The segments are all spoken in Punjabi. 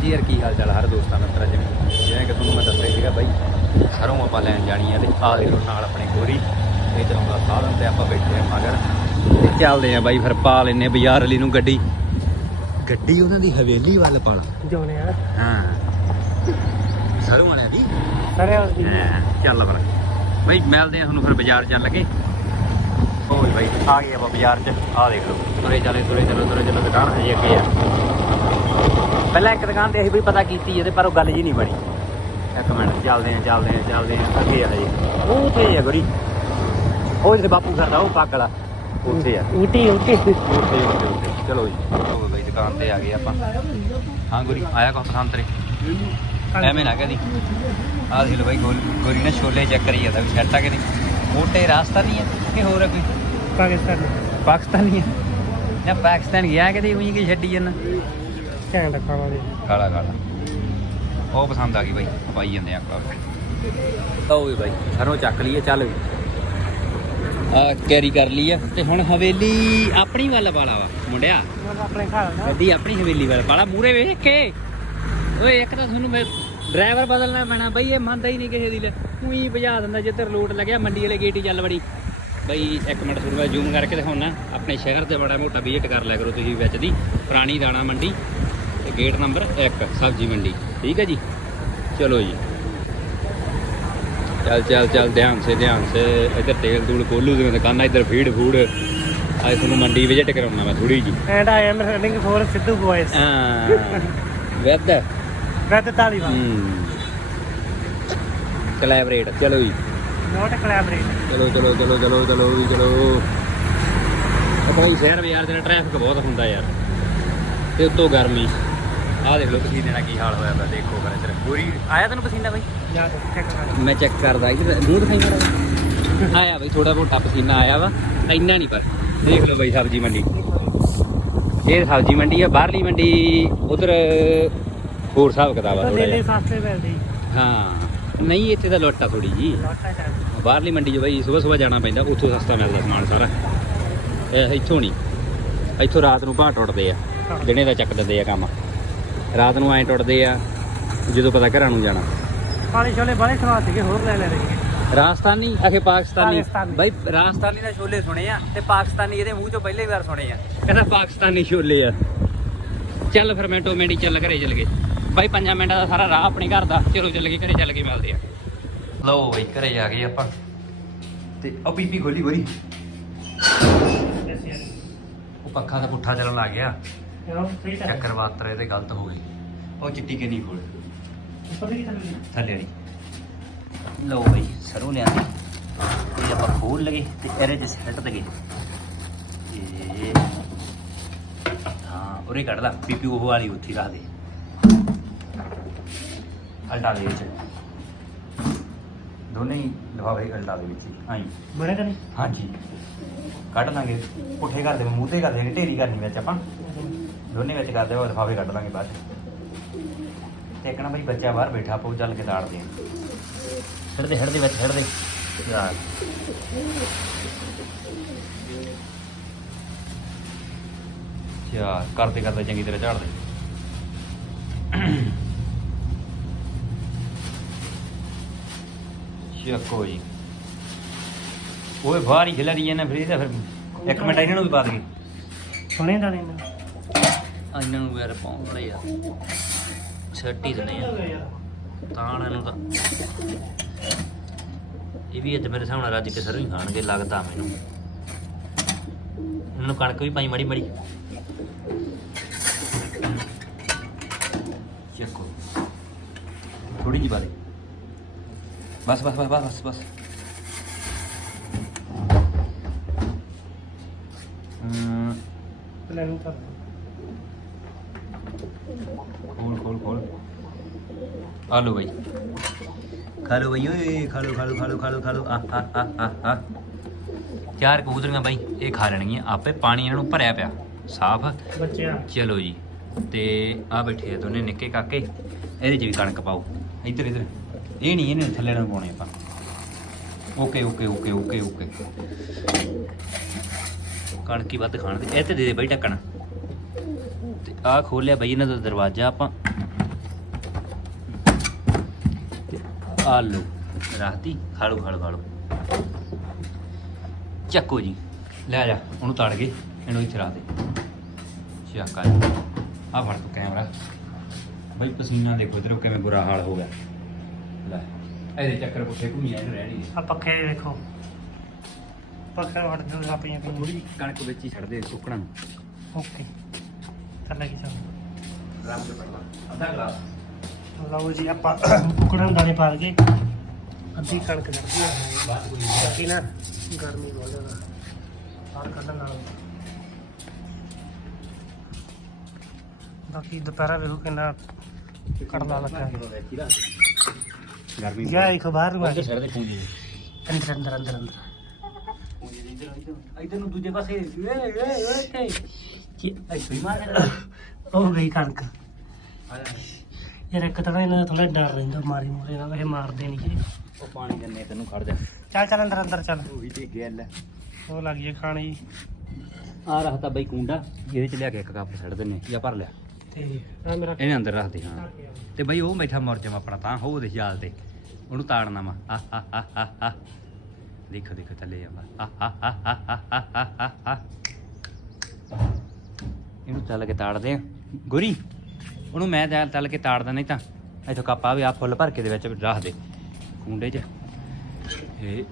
ਹਾਂਜੀ ਯਾਰ ਕੀ ਹਾਲ ਚਾਲ ਹਰ ਦੋਸਤਾਂ ਮਿੱਤਰਾਂ ਜਿਵੇਂ ਜਿਵੇਂ ਕਿ ਤੁਹਾਨੂੰ ਮੈਂ ਦੱਸਿਆ ਸੀਗਾ ਬਾਈ ਸਰੋਂ ਆਪਾਂ ਲੈਣ ਜਾਣੀ ਆ ਤੇ ਆ ਦੇਖੋ ਨਾਲ ਆਪਣੇ ਗੋਰੀ। ਇਹ ਚਲਾਉਂਦਾ ਸਾਧਨ ਤੇ ਆਪਾਂ ਬੈਠੇ ਆ ਮਗਰ। ਤੇ ਚੱਲਦੇ ਆ ਬਾਈ ਫਿਰ ਪਾ ਲੈਨੇ ਬਾਜ਼ਾਰ ਵਾਲੀ ਨੂੰ ਗੱਡੀ। ਗੱਡੀ ਉਹਨਾਂ ਦੀ ਹਵੇਲੀ ਵੱਲ ਪਾਲਾ। ਜਾਉਣੇ ਆ। ਹਾਂ। ਸਰੋਂ ਵਾਲਿਆਂ ਦੀ? ਸਾਰੇ ਵਾਲੀ ਹਾਂ, ਚੱਲ ਫਿਰ ਬਾਈ ਮਿਲਦੇ ਆ ਤੁਹਾਨੂੰ ਫਿਰ ਬਾਜ਼ਾਰ ਚੱਲ ਕੇ ਓਏ ਬਾਈ ਆ ਗਏ ਆਪਾਂ ਬਾਜ਼ਾਰ 'ਚ। ਆ ਦੇਖ। ਲਓ ਤੁਰੇ ਚੱਲੇ ਤੁਰੇ ਚੱਲੋ ਤੁਰੇ ਚੱਲੋ ਦੁਕਾਨ ਹਜੇ ਅੱਗੇ ਆ। ਪਹਿਲਾਂ ਇੱਕ ਦੁਕਾਨ ਤੇ ਅਸੀਂ ਵੀ ਪਤਾ ਕੀਤੀ ਇਹਦੇ ਪਰ ਉਹ ਗੱਲ ਜੀ ਨਹੀਂ ਬਣੀ। ਇੱਕ ਮਿੰਟ ਚੱਲਦੇ ਆ ਚੱਲਦੇ ਆ ਚੱਲਦੇ ਆ ਅੱਗੇ ਆ ਹਜੇ ਉਹ ਤੇ ਆ ਗੁਰੀ। ਉਹ ਜਿਹੜੇ ਬਾਪੂ ਕਰਦਾ ਉਹ ਪੱਗ ਵਾਲਾ। ਉੱਥੇ ਆ। ਉਟੀ ਉਟੀ ਉੱਥੇ ਉੱਥੇ ਉੱਥੇ। ਚਲੋ ਜੀ। ਚਲੋ ਬਾਈ ਦੁਕਾਨ ਤੇ ਆ ਗਏ ਆਪਾਂ। ਹਾਂ ਗੁਰੀ ਆਇਆ ਕੋ ਪਸੰਦ ਤੇਰੇ ਐਵੇਂ ਨਾ ਕਹਦੀ। ਆਹ ਦੇਖ ਲਓ ਬਾਈ ਗੋਰੀ ਨੇ ਛੋਲੇ ਚੈੱਕ ਕਰੀ ਜਾਂਦਾ ਵੀ ਸੈੱਟ ਆ ਕਿ ਨਹੀਂ? ਮੋਟੇ ਰਾਸਤਾ ਨਹੀਂ ਹੈ ਕਿ ਹੋਰ ਹੈ ਕੋਈ? ਪਾਕਿਸਤਾਨ। ਪਾਕਿਸਤਾਨੀ ਹੈ। ਜਾਂ ਪਾਕਿਸਤਾਨ ਗਿਆ ਕਿਤੇ ਉਹੀ ਕੀ ਛੱਡੀ ਜਾਂਦਾ। ਘੈਂਟ ਖਾਣਾ ਦੇ ਕਾਲਾ ਕਾਲਾ ਉਹ ਪਸੰਦ ਆ ਗਈ ਬਾਈ ਪਾਈ ਜਾਂਦੇ ਆ ਆਪਾਂ ਓਏ ਬਾਈ ਸਰੋਂ ਚੱਕ ਲਈਏ ਚੱਲ ਵੀ। ਆ ਕੈਰੀ ਕਰ ਲਈ ਆ ਤੇ ਹੁਣ ਹਵੇਲੀ ਆਪਣੀ ਵੱਲ ਵਾਲਾ ਵਾ ਮੁੰਡਿਆ। ਆਪਣੇ ਘਰ ਦਾ ਗੱਡੀ ਆਪਣੀ ਹਵੇਲੀ ਵੱਲ ਵਾਲਾ ਮੂਰੇ ਵੇਖ ਕੇ। ਓਏ ਇੱਕ ਤਾਂ ਤੁਹਾਨੂੰ ਮੈਂ ਡਰਾਈਵਰ ਬਦਲਣਾ ਪੈਣਾ ਬਈ ਇਹ ਮੰਨਦਾ ਹੀ ਨਹੀਂ ਕਿਸੇ ਦੀ ਲੈ। ਉਹੀ ਭਜਾ ਦਿੰਦਾ ਜਿੱਧਰ ਲੋਟ ਲੱਗਿਆ ਮੰਡੀ ਵਾਲੇ ਗੇਟ ਹੀ ਚੱਲ ਵੜੀ। ਬਈ ਇੱਕ ਮਿੰਟ ਤੁਹਾਨੂੰ ਮੈਂ ਜ਼ੂਮ ਕਰਕੇ ਦਿਖਾਉਣਾ। ਆਪਣੇ ਸ਼ਹਿਰ ਤੇ ਬੜਾ ਮੋਟਾ ਵਿਜ਼ਿਟ ਕਰ ਲਿਆ ਕਰੋ ਤੁਸੀਂ ਵਿੱਚ ਦੀ ਪੁਰਾਣੀ ਦਾਣਾ ਮੰਡੀ। ਤੇ ਗੇਟ ਨੰਬਰ 1 ਸਬਜ਼ੀ ਮੰਡੀ। ਠੀਕ ਹੈ ਜੀ? ਚਲੋ ਜੀ। ਚੱਲ ਚੱਲ ਚੱਲ ਧਿਆਨ ਸੇ ਧਿਆਨ ਸੇ। ਇੱਧਰ ਤੇਲ ਤੂਲ ਕੋਲੂ ਦੀ ਦੁਕਾਨਾਂ ਇੱਧਰ ਫੀਡ ਫੂਡ। ਅੱਜ ਤੁਹਾਨੂੰ ਮੰਡੀ ਵਿਜ਼ਿਟ ਕਰਾਉਣਾ ਮੈਂ ਥੋੜੀ ਜੀ and I am running for Sidhu boys ਹਾਂ। ਵੈਦ ਵਿਦ ਹੂੰ। ਕੋਲੈਬਰੇਟ ਚਲੋ ਜੀ। ਨੋਟ ਕੋਲੈਬੋਰੇਟ ਚਲੋ ਚਲੋ ਚਲੋ ਚਲੋ ਚਲੋ ਵੀ ਚਲੋ। ਕੋਈ ਸ਼ਹਿਰ ਬਾਜ਼ਾਰ ਦੇ ਨਾਲ ਟ੍ਰੈਫਿਕ ਬਹੁਤ ਹੁੰਦਾ ਯਾਰ। ਤੇ ਉੱਤੋਂ ਗਰਮੀ। ਆਹ ਦੇਖ ਲਓ ਪਸੀਨੇ ਨਾਲ ਕੀ ਹਾਲ ਹੋਇਆ ਪਿਆ ਦੇਖੋ ਕਰ ਇੱਧਰ। ਪੂਰੀ ਆਇਆ ਤੈਨੂੰ ਪਸੀਨਾ ਬਾਈ? ਜਾ ਚੈੱਕ ਕਰ ਮੈਂ ਚੈੱਕ ਕਰਦਾ ਇੱਧਰ ਮੂੰਹ ਦਿਖਾਈ ਮਾਰਾ ਆਇਆ ਬਈ ਥੋੜਾ ਮੋਟਾ ਪਸੀਨਾ ਆਇਆ ਵਾ ਇੰਨਾ ਨਹੀਂ ਪਰ। ਦੇਖ ਲਓ ਬਈ ਸਬਜ਼ੀ ਮੰਡੀ। ਇਹ ਸਬਜ਼ੀ ਮੰਡੀ ਆ ਬਾਹਰਲੀ ਮੰਡੀ ਉਧਰ ਹੋਰ ਹਿਸਾਬ ਕਿਤਾਬ ਆ ਥੋੜਾ ਜਿਹਾ। ਸਸਤੇ ਮਿਲਦੀ। ਹਾਂ ਨਹੀਂ ਇੱਥੇ ਤਾਂ ਲੁੱਟ ਥੋੜੀ ਜੀ। ਬਾਹਰਲੀ ਮੰਡੀ 'ਚ ਬਈ ਸਵੇਰ ਸਵੇਰ ਜਾਣਾ ਪੈਂਦਾ ਉੱਥੋਂ ਸਸਤਾ ਮਿਲਦਾ ਸਮਾਨ ਸਾਰਾ। ਇਹ ਇੱਥੋਂ ਨਹੀਂ ਇੱਥੋਂ ਰਾਤ ਨੂੰ ਭਾਅ ਟੁੱਟਦੇ ਆ ਦਿਨੇ ਦਾ ਚੱਕ ਦਿੰਦੇ ਆ ਕੰਮ। ਰਾਤ ਨੂੰ ਐਂ ਟੁੱਟਦੇ ਆ ਜਦੋਂ ਪਤਾ ਘਰਾਂ ਨੂੰ ਜਾਣਾ। ਪਾਣੀ ਛੋਲੇ ਬੜੇ ਸਵਾਦ ਸੀਗੇ ਹੋਰ ਲੈ ਲੈ ਰਹੇ ਰਾਜਸਥਾਨੀ ਅਖੇ ਪਾਕਿਸਤਾਨੀ। ਪਾਕਿਸਤਾਨੀ। ਬਾਈ ਰਾਜਸਥਾਨੀ ਦਾ ਛੋਲੇ ਸੁਣੇ ਆ ਤੇ ਪਾਕਿਸਤਾਨੀ ਇਹਦੇ ਮੂੰਹ ਚੋਂ ਪਹਿਲੀ ਵਾਰ ਸੁਣੇ ਆ। ਕਹਿੰਦਾ ਪਾਕਿਸਤਾਨੀ ਛੋਲੇ ਆ। ਚੱਲ ਫਿਰ ਮਿੰਟੋ ਮਿੰਟੀ ਚੱਲ ਘਰੇ ਚੱਲ ਗਏ। ਬਾਈ 5 ਮਿੰਟਾਂ ਦਾ ਸਾਰਾ ਰਾਹ ਆਪਣੇ ਘਰ ਦਾ। ਚਲੋ ਚੱਲ ਗਏ ਘਰੇ ਚੱਲ ਕੇ ਮਿਲਦੇ ਆ। ਲਓ ਬਾਈ ਘਰੇ ਆ ਗਏ ਆਪਾਂ। ਤੇ ਉਹ ਪੀਪੀ ਖੋਲੀ ਗੋਰੀ ਉਹ ਪੱਖਾ ਤਾਂ ਪੁੱਠਾ ਚੱਲਣ ਲੱਗ ਗਿਆ। ਯਾਰ ਸਹੀ ਤਾਂ ਚੱਕਰ ਬਾਤਰ ਇਹਦੇ ਗਲਤ ਹੋ ਗਈ। ਉਹ ਚਿੱਟੀ ਕਿੰਨੀ ਉੱਪਰ ਗਿਆ ਥੱਲੇ ਵਾਲੀ। ਲਓ ਬਈ ਸਰੋਂ ਲਿਆਂਦੀ ਇਹ ਆਪਾਂ ਖੋਲ ਲਗੇ ਤੇ ਇਹਦੇ ਚ ਸੈੱਟ ਦਗੇ ਇਹ ਹਾਂ ਉਰੇ ਕੱਢ ਲਾ। ਪੀਪੀ ਉਹ ਵਾਲੀ ਉੱਥੇ ਰੱਖ ਦੇ। ਹਲਟਾ ਦੇ ਵਿੱਚ। ਦੋਨੇ ਹੀ ਲਫਾਫੇ ਹਲਟਾ ਦੇ ਵਿੱਚ ਹੀ। ਆਈ। ਬੜੇ ਕਰੀ ਹਾਂਜੀ। ਕੱਢ ਲਾਂਗੇ। ਪੁੱਠੇ ਕਰ ਦੇ ਮੂੰਹ ਤੇ ਕਰ ਦੇਗੇ ਢੇਰੀ ਕਰਨੀ ਵਿੱਚ ਆਪਾਂ। ਦੋਨੇ ਵਿੱਚ ਕਰਦੇ ਉਹ ਲਫਾਫੇ ਕੱਢ ਲਾਂਗੇ ਬਾਅਦ 'ਚ। ਤੇ ਇੱਕ ਨਾ ਬਈ ਬੱਚਾ ਬਾਹਰ ਬੈਠਾ ਆਪਾਂ ਉਹ ਚੱਲ ਕੇ ਤਾੜਦੇ ਆ। ਹੜਦੇ ਹੜਦੇ ਵਿੱਚ ਹੜਦੇ। ਯਾਰ ਯਾਰ ਕਰਦੇ ਕਰਦੇ ਚੰਗੀ ਤਰ੍ਹਾਂ ਝਾੜ ਦੇ ਚੱਕੋ ਜੀ ਓਏ ਬਾਹਰ ਹੀ ਖਿਲਰੀ ਜਾਂਦਾ ਫਿਰ ਇਹਦਾ ਫਿਰ। ਇੱਕ ਮਿੰਟ ਇਹਨਾਂ ਨੂੰ ਵੀ ਪਾ ਦੇ ਸੁਣੇ ਦਾਣੇ ਨੇ। ਆ ਇਹਨਾਂ ਨੂੰ ਯਾਰ ਪਾਉਣ ਵਾਲੇ ਛੱਟ ਹੀ ਦੇਣੇ ਆ। ਤਾਂ ਇਹਨੂੰ ਤਾਂ। ਇਹ ਵੀ ਅੱਜ ਮੇਰੇ ਸਾਹਮਣੇ ਰੱਜ ਕੇ ਸਰੋਂ ਹੀ ਖਾਣਗੇ, ਲੱਗਦਾ ਮੈਨੂੰ। ਇਹਨਾਂ ਨੂੰ ਕਣਕ ਵੀ ਪਾਈ ਮੜੀ ਮੜੀ। ਚੱਕੋ। ਥੋੜੀ ਜਿਹੀ ਬਾਰੇ ਬਸ ਬਸ ਬਸ ਬਸ ਬਸ। ਬਸ ਕਰ ਖੋਲ ਖੋਲ ਖੋਲ ਆ ਲੋ ਭਾਈ ਖਾ ਲੋ ਭਾਈ ਓਏ ਖਾ ਲੋ ਖਾ ਲੋ ਖਾ ਲੋ ਖਾ ਲੋ ਖਾ ਲੋ ਆ ਆ ਆ ਆ ਆ। ਚਾਰ ਕਬੂਤਰੀਆਂ ਬਾਈ ਇਹ ਖਾ ਲੈਣਗੀਆਂ। ਆਪੇ ਪਾਣੀ ਇਹਨਾਂ ਨੂੰ ਭਰਿਆ ਪਿਆ। ਸਾਫ਼। ਬੱਚਿਆਂ। ਚਲੋ ਜੀ। ਤੇ ਆ ਬੈਠੇ ਆ ਦੋਨੇ ਨਿੱਕੇ ਕਾਕੇ। ਇਹਦੇ 'ਚ ਵੀ ਕਣਕ ਪਾਓ। ਇੱਧਰ ਇੱਧਰ। ਇਹ ਨਹੀਂ ਇਹਨੇ ਥੱਲੇ ਨੂੰ ਪਾਉਣੇ ਆਪਾਂ। Okay okay okay okay okay. ਕਣਕ ਹੀ ਵੱਧ ਖਾਣ ਦੇ। ਇਹ ਤੇ ਦੇ ਦੇ ਬਈ ਢੱਕਣ। ਤੇ ਆ ਖੋਲਿਆ ਬਈ ਇਹਨਾਂ ਦਾ ਦਰਵਾਜ਼ਾ ਆਪਾਂ। ਆਲੂ ਰਾਤੀ ਖਾਲੂ ਖਾਲੂ ਖਾਲੂ। ਚੱਕੋ ਜੀ ਲੈ ਜਾ ਉਹਨੂੰ ਤੜ ਗਏ ਇਹਨੂੰ ਇੱਥੇ ਰੱਖ ਦੇ। ਚੱਕ ਆ ਆ ਫੜ ਤੂੰ ਕੈਮਰਾ। ਬਈ ਪਸੀਨਾ ਦੇਖੋ ਇਧਰੋਂ ਕਿਵੇਂ ਬੁਰਾ ਹਾਲ ਹੋ ਗਿਆ। ਲੈ ਇਹਦੇ ਚੱਕਰ ਪੁੱਠੇ ਘੁੰਮੀ ਜਾਂਦੇ ਰਹਿਣੀ ਆ ਪੱਖੇ ਦੇਖੋ। ਪੱਖੇ ਵੜ ਜੋ ਆਪਣੀਆਂ ਥੋੜੀ ਕਣਕ ਵਿੱਚ ਹੀ ਛੱਡਦੇ ਸੁੱਕਣਾ। ਨੂੰ ਓਕੇ। ਚੱਲ ਗਈ ਰਾਮ ਦੇ ਪੜਨਾ ਅੱਧਾ ਗਲਾਸ। ਲਓ ਜੀ ਆਪਾਂ ਕੁਕੜਾਂ ਦਾਣੇ ਪਾ ਕੇ ਅੱਧੀ ਕਣਕ ਕੱਢੀ ਆ। ਬਾਅਦ ਕੋਈ ਬਾਕੀ ਨਾ ਗਰਮੀ ਬਹੁਤ ਜ਼ਿਆਦਾ। ਬਾਹਰ ਕੱਢਣ ਨਾਲ। ਬਾਕੀ ਦੁਪਹਿਰਾ ਵੇਖੋ ਕਿੰਨਾ ਕੜਲਾ ਲੱਗਾ। ਹੈ ਗਰਮੀ ਗਿਆ ਇੱਕ ਬਾਹਰ ਨੂੰ ਆ ਕੇ ਛੱਡ ਦੇ ਪੂੰਜੀ ਅੰਦਰ ਅੰਦਰ ਅੰਦਰ ਅੰਦਰ। ਪੂੰਜੀ ਦੇ ਇੱਧਰ ਨੂੰ ਦੂਜੇ ਪਾਸੇ। ਏ ਏ ਏ ਤੇ ਕੀ ਐਸੀ ਮਾਰ। ਕੇ ਉਹ ਗਈ ਕਣਕ। ਆ ਜਾ ਯਾਰ ਇੱਕ ਤਾਂ ਇਹਨਾਂ ਦਾ ਥੋੜਾ ਡਰ ਰਹਿੰਦਾ ਮਾਰੀ ਮੂਰੇ ਨਾਲ ਇਹ ਮਾਰਦੇ ਨਹੀਂ ਉਹ ਪਾਣੀ ਦਿੰਨੇ ਤੈਨੂੰ ਖੜ ਜਾ। ਚੱਲ ਚੱਲ ਅੰਦਰ ਅੰਦਰ ਚੱਲ। ਉਹੀ ਤੇ ਗੱਲ ਉਹ ਲੱਗ ਜੇ ਜੀ। ਆ ਰਹਤਾ ਬਈ ਕੁੰਡਾ ਇਹਦੇ ਚ ਲਿਆ ਕੇ ਇੱਕ ਕੱਪ ਛੱਡ ਦਿੰਨੇ ਜਾਂ ਭਰ ਲਿਆ। ਤੇ ਇਹਨੇ ਅੰਦਰ ਰੱਖ ਹਾਂ। ਤੇ ਬਈ ਉਹ ਬੈਠਾ ਮਰ ਜਾਵਾਂ ਆਪਣਾ ਤਾਂ ਹੋ ਦੇ ਯਾਲ ਤੇ। ਉਹਨੂੰ ਤਾੜਨਾ ਮਾ ਆ ਆ ਆ ਆ ਦੇਖੋ ਦੇਖੋ ਥੱਲੇ ਆਵਾ ਆ ਆ ਆ ਆ ਆ ਇਹਨੂੰ ਚੱਲ ਕੇ ਤਾੜਦੇ ਆ। ਗੁਰੀ ਉਹਨੂੰ ਮੈਂ ਤਲ ਚੱਲ ਕੇ ਤਾੜਦਾ ਨਹੀਂ ਤਾਂ ਇੱਥੋਂ ਕੱਪ ਵੀ ਆ ਫੁੱਲ ਭਰ ਕੇ ਦੇ ਵਿੱਚ ਰੱਖ ਦੇ ਕੁੰਡੇ 'ਚ। ਇਹ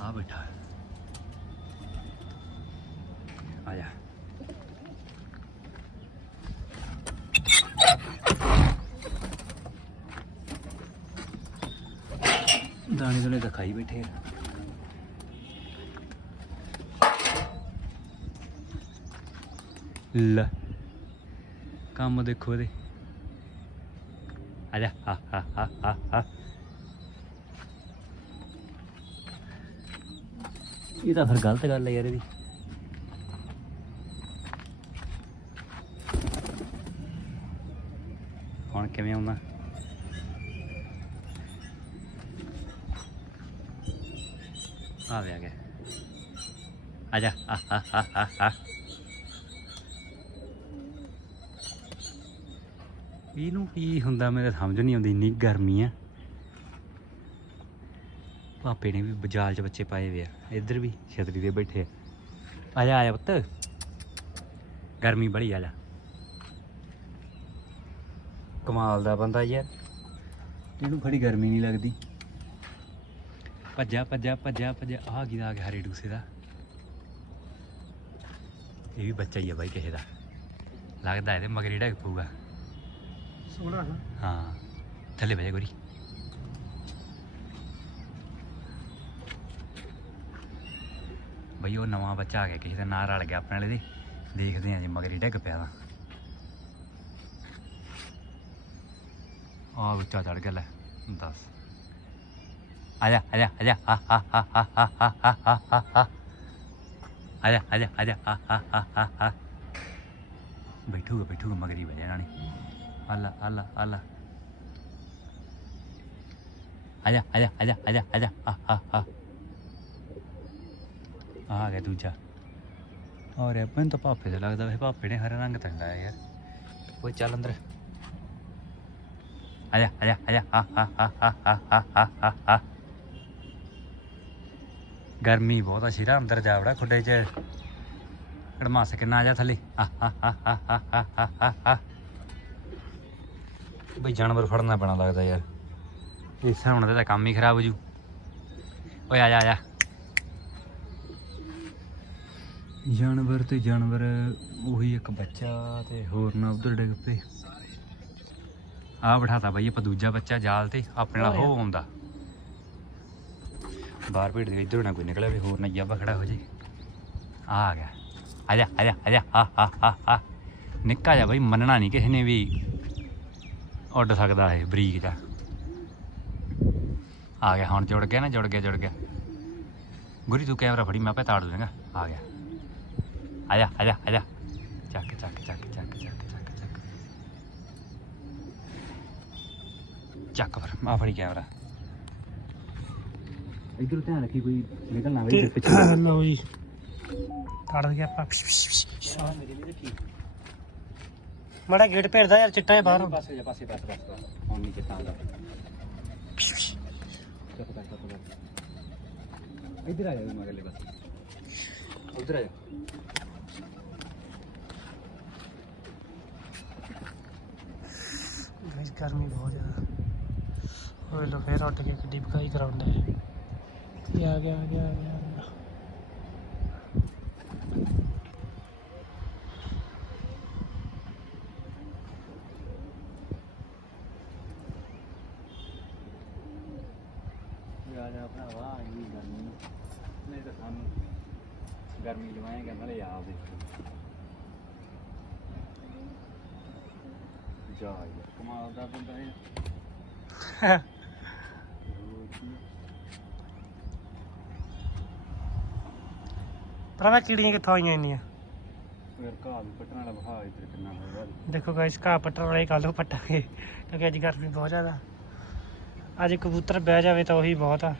ਆ ਬੈਠਾ। ਆ ਜਾ। ਦਾਣੇ ਦੋਨੇ ਤਾਂ ਖਾਈ ਬੈਠੇ ਆ। ਲੈ। ਕੰਮ ਦੇਖੋ ਇਹਦੇ। ਆ ਜਾ, ਹਾ ਹਾ ਹਾ ਹਾ ਹਾ। ਇਹ ਤਾਂ ਫਿਰ ਗਲਤ ਗੱਲ ਹੈ ਯਾਰ ਇਹਦੀ। ਹੁਣ ਕਿਵੇਂ ਆਉਣਾ? ਆ ਵੀ ਆ ਗਿਆ। ਆ ਜਾ ਆ ਆ ਆ ਆ ਇਹਨੂੰ ਕੀ ਹੁੰਦਾ ਮੇਰੇ ਸਮਝ ਨਹੀਂ ਆਉਂਦੀ ਇੰਨੀ ਗਰਮੀ ਆ। ਪਾਪੇ ਨੇ ਵੀ ਬਜਾਲ 'ਚ ਬੱਚੇ ਪਾਏ ਵੇ ਆ ਇੱਧਰ ਵੀ ਛਤਰੀ ਤੇ ਬੈਠੇ ਆ। ਆ ਜਾ ਆ ਜਾ ਪੁੱਤ। ਗਰਮੀ ਬੜੀ ਆ ਜਾ। ਕਮਾਲ ਦਾ ਬੰਦਾ ਯਾਰ। ਇਹਨੂੰ ਖੜੀ ਗਰਮੀ ਨਹੀਂ ਲੱਗਦੀ। ਭੱਜਾ ਭੱਜਾ ਭੱਜਾ ਭੱਜਾ। ਆ ਕੀ ਦਾ ਆ ਗਿਆ ਹਰੇ ਡੂਸੇ ਦਾ? ਇਹ ਵੀ ਬੱਚਾ ਹੀ ਆ ਬਾਈ ਕਿਸੇ ਦਾ। ਲੱਗਦਾ ਇਹਦੇ ਮਗਰ ਢੱਕ ਪਊਗਾ। ਸੋਹਣਾ ਹੈ ਹਾਂ ਥੱਲੇ ਬਹਿ ਜਾ ਗੋਰੀ ਬਈ ਉਹ ਨਵਾਂ ਬੱਚਾ ਆ ਗਿਆ ਕਿਸੇ ਦਾ ਨਾਂ ਰਲ ਗਿਆ ਆਪਣੇ ਵਾਲੇ ਦੇ ਦੇਖਦੇ ਆ ਜੀ ਮਗਰ ਹੀ ਡਿੱਗ ਪਿਆ ਦਾ ਆ ਬੱਚਾ ਚੜ ਗਿਆ ਲੈ ਦੱਸ ਆ ਜਾ ਆ ਜਾ ਆ ਜਾ ਆ ਆ ਆ ਆ ਆ ਆ ਆ ਆ ਆ ਆ ਆ ਜਾ ਆ ਆ ਆ ਆ ਬੈਠੂਗਾ ਬੈਠੂਗਾ ਮਗਰ ਬਹਿ ਜਾਣਾ ਨੇ ala, ala, ala. Allá, allá, allá, allá, allá. Ah, ah, ah. ਆ ਗਿਆ ਦੂਜਾ ਔਰ ਇਹ ਮੈਨੂੰ ਤਾਂ ਭਾਪੇ ਦਾ ਲੱਗਦਾ ਵੇ ਭਾਪੇ ਨੇ ਹਰਾ ਰੰਗ ਤੰਗਾ ਹੈ ਯਾਰ ਓਏ ਚੱਲ ਅੰਦਰ ਆਜਾ ਆਜਾ ਆਜਾ ਆ ਆ ਆ ਆ ਆ ਆ ਆ ਗਰਮੀ ਬਹੁਤ ਆ ਸ਼ੀਰਾ ਅੰਦਰ ਜਾ ਵੜਾ ਖੁੱਡੇ 'ਚ ਕੜਮਾਸ ਕਿੰਨਾ ਆ ਜਾ ਥੱਲੇ ਆ ਆ ਆ ਆ ਆ ਆ ਬਈ ਜਾਨਵਰ ਫੜਨਾ ਪੈਣਾ ਲੱਗਦਾ ਯਾਰ। ਇਸ ਹੁਣ ਤਾਂ ਕੰਮ ਹੀ ਖਰਾਬ ਹੋ ਜੂ। ਓਏ ਆ ਜਾ ਆ ਜਾ। ਜਾਨਵਰ ਤੇ ਜਾਨਵਰ, ਉਹੀ ਇੱਕ ਬੱਚਾ ਤੇ ਹੋਰ ਨਾ ਉਧਰ ਡਿੱਗ ਪਏ। ਆ ਬਿਠਾਤਾ ਬਾਈ ਆਪਾਂ ਦੂਜਾ ਬੱਚਾ ਜਾਲ ਤੇ, ਆਪਣੇ ਨਾਲ ਹੋ ਆਉਂਦਾ। ਬਾਹਰ ਭੀੜ ਦੇ ਇਧਰ ਨਾ ਕੋਈ ਨਿਕਲਿਆ ਵੀ ਹੋਰ ਨਾ ਜਾਬਾ ਖੜਾ ਹੋ ਜੇ ਆ ਆ ਗਿਆ। ਆ ਜਾ ਆ ਜਾ ਆ ਜਾ, ਆ ਆ ਆ ਨਿੱਕਾ ਜਾ ਬਾਈ, ਮੰਨਣਾ ਨਹੀਂ ਕਿਸੇ ਨੇ ਵੀ। ਉੱਡ ਸਕਦਾ ਹੈ ਬਰੀਕ ਦਾ ਆ ਗਿਆ ਹੁਣ ਜੁੜ ਗਿਆ ਨਾ ਜੁੜ ਗਿਆ ਜੁੜ ਗਿਆ। ਗੁਰੀ ਤੂੰ ਕੈਮਰਾ ਫੜੀ ਮੈਂ ਆਪੇ ਤਾੜ ਦੂੰਗਾ ਆ ਗਿਆ। ਆ ਜਾ ਆ ਜਾ ਆ ਜਾ। ਚੱਕ ਚੱਕ ਚੱਕ ਚੱਕ ਚੱਕ ਚੱਕ ਚੱਕ। ਚੱਕ ਫਿਰ ਮਾ ਫੜੀ ਕੈਮਰਾ। ਇਧਰ ਧਿਆਨ ਰੱਖੀ ਕੋਈ ਨਿਕਲ ਨਾ ਵੇ ਪਿੱਛੇ। ਲਓ ਜੀ। ਤਾੜ ਗਿਆ ਆਪਾਂ। ਮੇਰੇ ਲਈ ਠੀਕ ਮੜਾ ਗੇਟ ਭੇਜਦਾ ਯਾਰ ਚਿੱਟਾ ਹੈ ਬਾਹਰ ਪਾਸੇ ਜਾ ਪਾਸੇ ਪਾਸੇ ਪਾਸੇ ਹੁਣ ਨਹੀਂ ਕਿਤਾ ਚੁੱਪ ਕਰ ਚੁੱਪ ਕਰ। ਇੱਧਰ ਆ ਜਾ ਮਗਲੇ ਬਸ ਉਧਰ ਆ ਜਾ। ਗਾਇਸ ਗਰਮੀ ਬਹੁਤ ਜ਼ਿਆਦਾ। ਹੋਏ ਲੋ ਫੇਰ ਉੱਠ ਕੇ ਗੱਡੀ ਭਕਾਈ ਕਰਾਉਂਦੇ। ਆ ਗਿਆ ਆ ਗਿਆ ਆ ਗਿਆ ਯਾਰ ਆਪਣਾ ਵਾਹ ਇੰਨੀ ਗਰਮੀ ਨਹੀਂ ਤਾਂ ਸਾਨੂੰ ਗਰਮੀ ਲਵਾਏਗਾ ਨਾਲੇ ਆਪ ਦੇ ਜਾ ਯਾਰ ਕਮਾਲ ਦਾ ਬੰਦਾ ਹੈ ਭਰਾਵਾ ਕੀੜੀਆਂ ਕਿੱਥੋਂ ਆਈਆਂ ਇੰਨੀਆਂ? ਫਿਰ ਘਾਹ ਵੀ ਪੱਟਣ ਵਾਲਾ ਵਹਾ ਇੱਧਰ ਕਿੰਨਾ ਹੋਇਆ ਦੇਖੋ ਗਾਇਸ ਘਾਹ ਪੱਟਣ ਵਾਲੇ ਕੱਲ ਨੂੰ ਪੱਟਾਂਗੇ ਕਿਉਂਕਿ ਅੱਜ ਗਰਮੀ ਬਹੁਤ ਜ਼ਿਆਦਾ। ਅੱਜ ਕਬੂਤਰ ਬਹਿ ਜਾਵੇ ਤਾਂ ਉਹੀ ਬਹੁਤ ਆ।